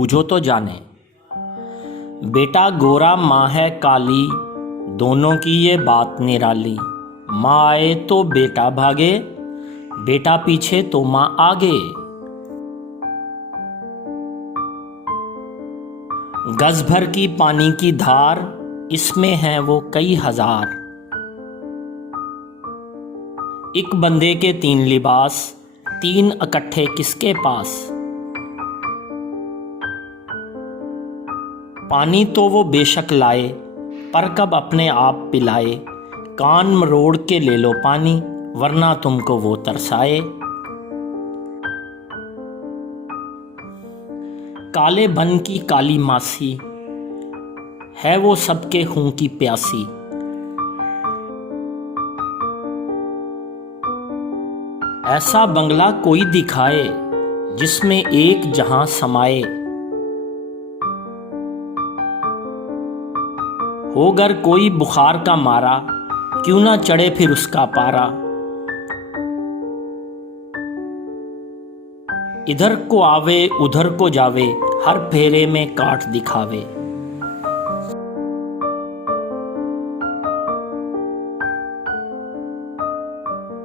बूझो तो जाने। बेटा गोरा माँ है काली, दोनों की ये बात निराली। माँ आए तो बेटा भागे, बेटा पीछे तो माँ आगे। गज भर की पानी की धार, इसमें हैं वो कई हजार। एक बंदे के तीन लिबास, तीन इकट्ठे किसके पास। पानी तो वो बेशक लाए, पर कब अपने आप पिलाए। कान मरोड़ के ले लो पानी, वरना तुमको वो तरसाए। काले बन की काली मासी, है वो सबके खून की प्यासी। ऐसा बंगला कोई दिखाए, जिसमें एक जहां समाए। होगर कोई बुखार का मारा, क्यों ना चढ़े फिर उसका पारा। इधर को आवे उधर को जावे, हर फेरे में काट दिखावे।